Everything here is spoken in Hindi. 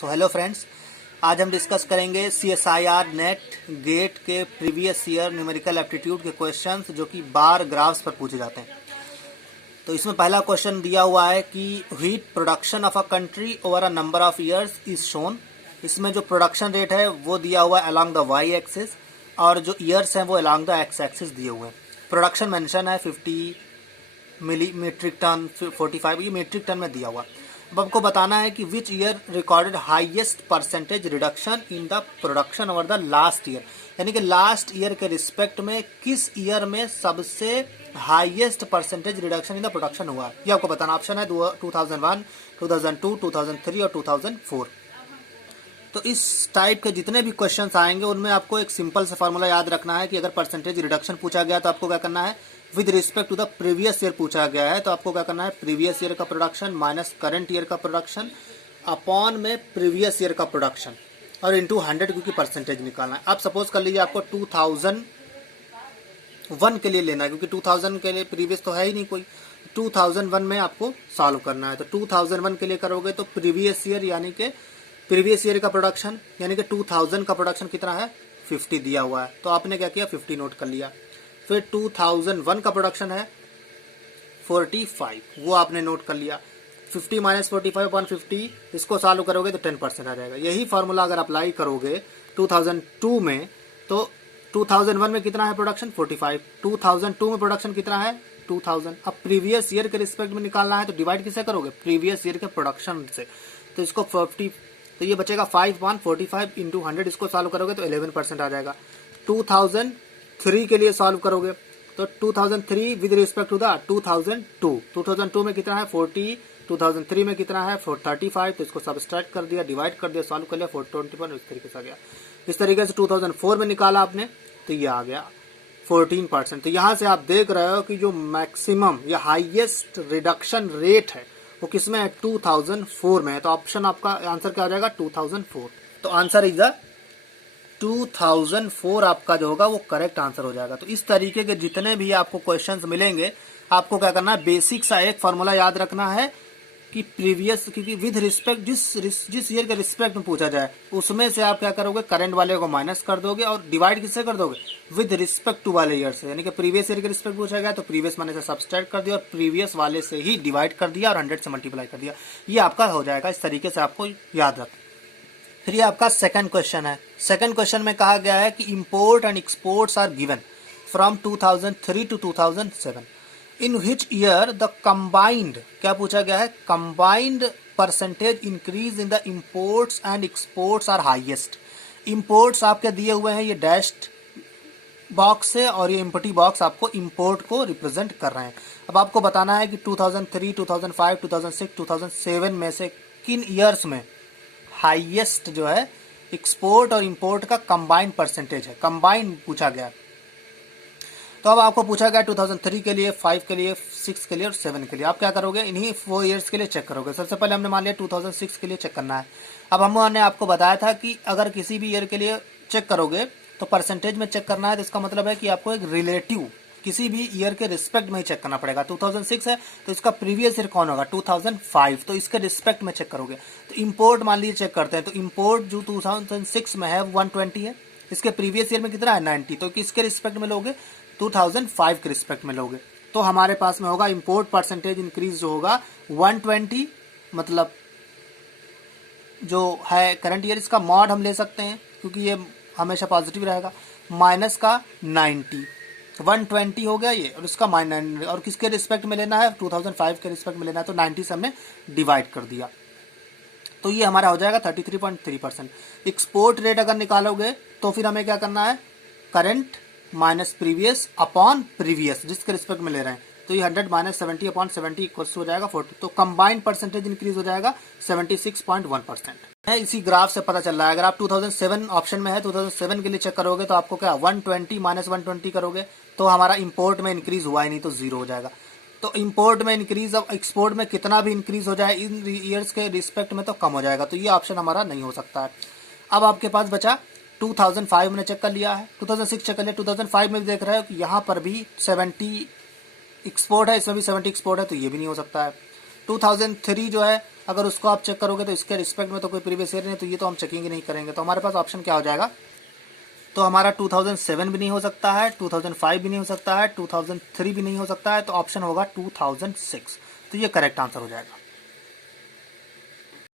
सो हेलो फ्रेंड्स, आज हम डिस्कस करेंगे CSIR नेट गेट के प्रीवियस ईयर न्यूमेरिकल एप्टीट्यूड के क्वेश्चंस जो कि बार ग्राफ्स पर पूछे जाते हैं। तो इसमें पहला क्वेश्चन दिया हुआ है कि wheat production of a country over a number of years is shown. इसमें जो प्रोडक्शन रेट है वो दिया हुआ है अलॉन्ग द वाई एक्सिस और जो ईयर्स हैं वो अलॉन्ग द एक्स एक्सिस दिए हुए हैं। प्रोडक्शन मेंशन है 50 मीट्रिक टन, 45 ये मीट्रिक टन में दिया हुआ। अब आपको बताना है कि which year recorded highest percentage reduction in the production over the last year, यानी कि लास्ट ईयर के रिस्पेक्ट में किस ईयर में सबसे highest percentage reduction in the production हुआ, ये आपको बताना। ऑप्शन है 2001, 2002, 2003 और 2004। तो इस टाइप के जितने भी क्वेश्चंस आएंगे उनमें आपको एक सिंपल सा फार्मूला याद रखना है कि अगर परसेंटेज रिडक्शन पूछा गया तो आपको क्या करना है, with respect to the previous year पूछा गया है तो आपको क्या करना है, प्रीवियस ईयर का प्रोडक्शन माइनस करंट ईयर का प्रोडक्शन अपॉन में प्रीवियस ईयर का प्रोडक्शन और इंटू 100 क्योंकि परसेंटेज निकालना है। आप सपोज कर लीजिए आपको 2001 के लिए लेना है क्योंकि 2000 के लिए प्रीवियस तो है ही नहीं कोई, 2001 में आपको सॉल्व करना है। तो 2001 के लिए करोगे तो प्रीवियस ईयर यानी कि प्रीवियस ईयर का प्रोडक्शन यानी कि 2000 का प्रोडक्शन कितना है, 50 दिया हुआ है तो आपने क्या किया, 50 नोट कर लिया। फिर 2001 का प्रोडक्शन है 45, वो आपने नोट कर लिया। 50 माइनस 45 अपॉन 50 इसको सॉल्व करोगे तो 10% आ जाएगा। यही फार्मूला अगर अप्लाई करोगे 2002 में तो 2001 में कितना है प्रोडक्शन 45, 2002 में प्रोडक्शन कितना है 2000। अब प्रीवियस ईयर के रिस्पेक्ट में निकालना है तो डिवाइड किससे करोगे, प्रीवियस ईयर के प्रोडक्शन से। तो इसको 50 तो ये बचेगा 5/45 इंटू 100, इसको सॉल्व करोगे तो 11% आ जाएगा। 2003 के लिए सॉल्व करोगे तो 2003 विद रिस्पेक्ट टू द 2002 में कितना है 40, 2003 में कितना है 35, तो इसको सब्सट्रैक्ट कर दिया, डिवाइड कर दिया, सॉल्व कर लिया, 421 इस तरीके से आ गया। इस तरीके से 2004 में निकाला आपने तो ये आ गया 14%। तो यहाँ से आप देख रहे हो कि जो मैक्सिमम या हाईएस्ट रिडक्शन रेट है वो किसमें है, 2004 में है। तो ऑप्शन आपका आंसर क्या हो जाएगा 2004। तो आंसर इज द 2004 आपका जो होगा वो करेक्ट आंसर हो जाएगा। तो इस तरीके के जितने भी आपको क्वेश्चंस मिलेंगे आपको क्या करना है, बेसिक सा एक फॉर्मूला याद रखना है कि प्रीवियस क्योंकि विद रिस्पेक्ट जिस ईयर के रिस्पेक्ट में पूछा जाए उसमें से आप क्या करोगे, करंट वाले को माइनस कर दोगे और डिवाइड किससे कर दोगे, विद रिस्पेक्ट टू वाले ईयर से। यानी कि प्रीवियस ईयर के रिस्पेक्ट पूछा गया तो प्रीवियस माने से सब्सट्रैक्ट कर दिया और प्रीवियस वाले से ही डिवाइड कर दिया और 100 से मल्टीप्लाई कर दिया, ये आपका हो जाएगा। इस तरीके से आपको याद रखना। फिर ये आपका सेकंड क्वेश्चन है। सेकंड क्वेश्चन में कहा गया है कि import and exports are given from 2003 to 2007 in which year the combined, क्या पूछा गया है, combined percentage increase in the imports and exports are highest. Imports आपके दिए हुए हैं ये डैश्ड बॉक्स है और ये एम्प्टी बॉक्स आपको इंपोर्ट को रिप्रेजेंट कर रहे हैं। अब आपको बताना है कि 2003, 2005, 2006, 2007 में से किन ईयर्स में हाईएस्ट जो है एक्सपोर्ट और इंपोर्ट का कंबाइंड परसेंटेज है, कंबाइंड पूछा गया। तो अब आपको पूछा गया 2003 के लिए, 5 के लिए, 6 के लिए और 7 के लिए। आप क्या करोगे, इन्हीं 4 ईयर्स के लिए चेक करोगे। सबसे पहले हमने मान लिया 2006 के लिए चेक करना है। अब हमने आपको बताया था कि अगर किसी भी ईयर के लिए चेक करोगे तो परसेंटेज में चेक करना है, तो इसका मतलब है कि आपको एक रिलेटिव किसी भी ईयर के रिस्पेक्ट में ही चेक करना पड़ेगा। 2006 है तो इसका प्रीवियस ईयर कौन होगा 2005, तो इसके रिस्पेक्ट में चेक करोगे। तो इंपोर्ट मान लीजिए चेक करते हैं तो इंपोर्ट जो 2006 में है 120 है, इसके प्रीवियस ईयर में कितना है 90, तो किसके रिस्पेक्ट में लोगे 2005 के रिस्पेक्ट में लोगे। तो हमारे पास में होगा इंपोर्ट परसेंटेज इंक्रीज जो होगा 120, मतलब जो है करंट ईयर इसका मॉड हम ले सकते हैं क्योंकि ये हमेशा पॉजिटिव रहेगा, माइनस का 90, 120 हो गया ये और इसका माइनस, और किसके रिस्पेक्ट में लेना है 2005 के रिस्पेक्ट में लेना है तो 90 से हमने डिवाइड कर दिया। तो ये हमारा हो जाएगा 33.3%। एक्सपोर्ट रेट अगर निकालोगे तो फिर हमें क्या करना है, current minus previous upon previous जिसके रिस्पेक्ट में ले रहे हैं, तो ये 100 माइनस 70 अपॉन 70 इक्वल्स हो जाएगा 40। तो कंबाइंड परसेंटेज इंक्रीज हो जाएगा 76.1% है। इसी ग्राफ से पता चल रहा है। अगर आप 2007 ऑप्शन में है 2007 के लिए चेक करोगे तो आपको क्या 120 माइनस 120 करोगे तो हमारा इंपोर्ट में इंक्रीज हुआ ही नहीं तो 0 हो जाएगा। तो इंपोर्ट में इंक्रीज, अब एक्सपोर्ट में कितना भी इंक्रीज हो जाए इन ईयर्स के रिस्पेक्ट में तो कम हो जाएगा, तो ये ऑप्शन हमारा नहीं हो सकता है। अब आपके पास बचा 2005 में चेक कर लिया है, 2006 चेक कर लिया, 2005 में भी देख रहे हो कि यहाँ पर भी 70 एक्सपोर्ट है, इसमें भी 70 एक्सपोर्ट है, तो ये भी नहीं हो सकता है। 2003 जो है अगर उसको आप चेक करोगे तो इसके रिस्पेक्ट में तो कोई प्रीवियस ईयर नहीं, तो ये तो हम चेकिंग ही नहीं करेंगे। तो हमारे पास ऑप्शन क्या हो जाएगा, तो हमारा 2007 भी नहीं हो सकता है, 2005 भी नहीं हो सकता है, 2003 भी नहीं हो सकता है, तो ऑप्शन होगा 2006। तो ये करेक्ट आंसर हो जाएगा।